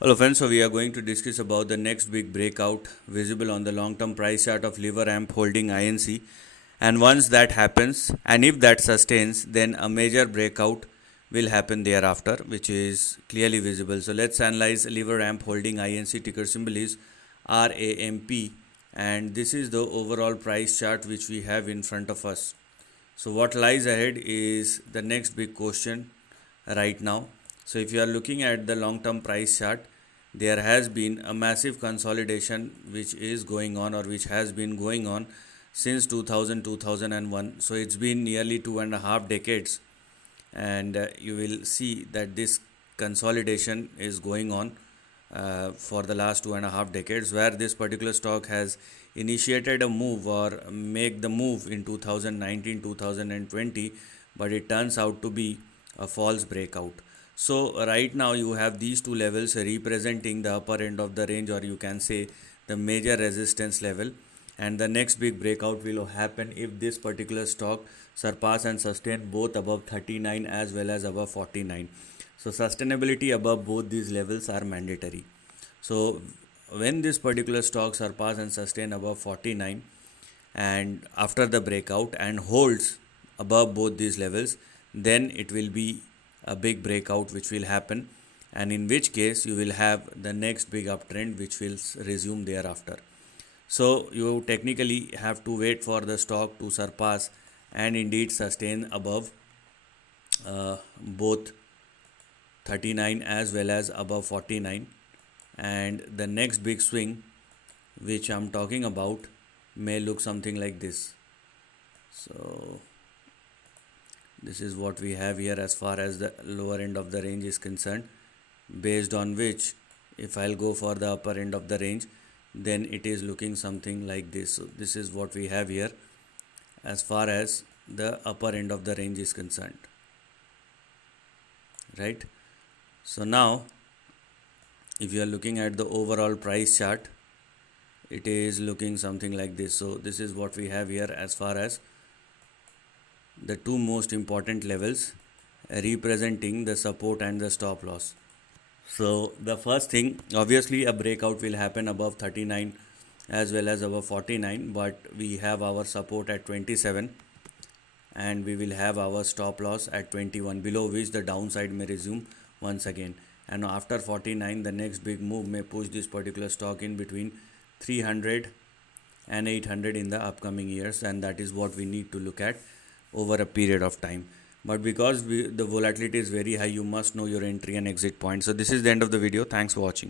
Hello friends, so we are going to discuss about the next big breakout visible on the long-term price chart of Liveramp holding INC, and once that happens and if that sustains, then a major breakout will happen thereafter, which is clearly visible. So let's analyze Liveramp holding INC. Ticker symbol is RAMP, and this is the overall price chart which we have in front of us. So what lies ahead is the next big question right now. So if you are looking at the long term price chart, there has been a massive consolidation which is going on, or which has been going on since 2000 2001. So it's been nearly 2.5 decades, and you will see that this consolidation is going on for the last 2.5 decades, where this particular stock has initiated a move or make the move in 2019 2020, but it turns out to be a false breakout. So right now you have these two levels representing the upper end of the range, or you can say the major resistance level, and the next big breakout will happen if this particular stock surpass and sustain both above 39 as well as above 49. So sustainability above both these levels are mandatory. So when this particular stock surpass and sustain above 49 and after the breakout and holds above both these levels, then it will be a big breakout which will happen, and in which case you will have the next big uptrend which will resume thereafter. So you technically have to wait for the stock to surpass and indeed sustain above both 39 as well as above 49, and the next big swing which I'm talking about may look something like this. So this is what we have here as far as the lower end of the range is concerned, based on which if I'll go for the upper end of the range, then it is looking something like this. So this is what we have here as far as the upper end of the range is concerned, right? So now if you are looking at the overall price chart, it is looking something like this. So this is what we have here as far as the two most important levels representing the support and the stop loss. So the first thing, obviously a breakout will happen above 39 as well as above 49, but we have our support at 27 and we will have our stop loss at 21, below which the downside may resume once again. And after 49, the next big move may push this particular stock in between 300 and 800 in the upcoming years, and that is what we need to look at over a period of time. But because the volatility is very high, you must know your entry and exit point. So this is the end of the video. Thanks for watching.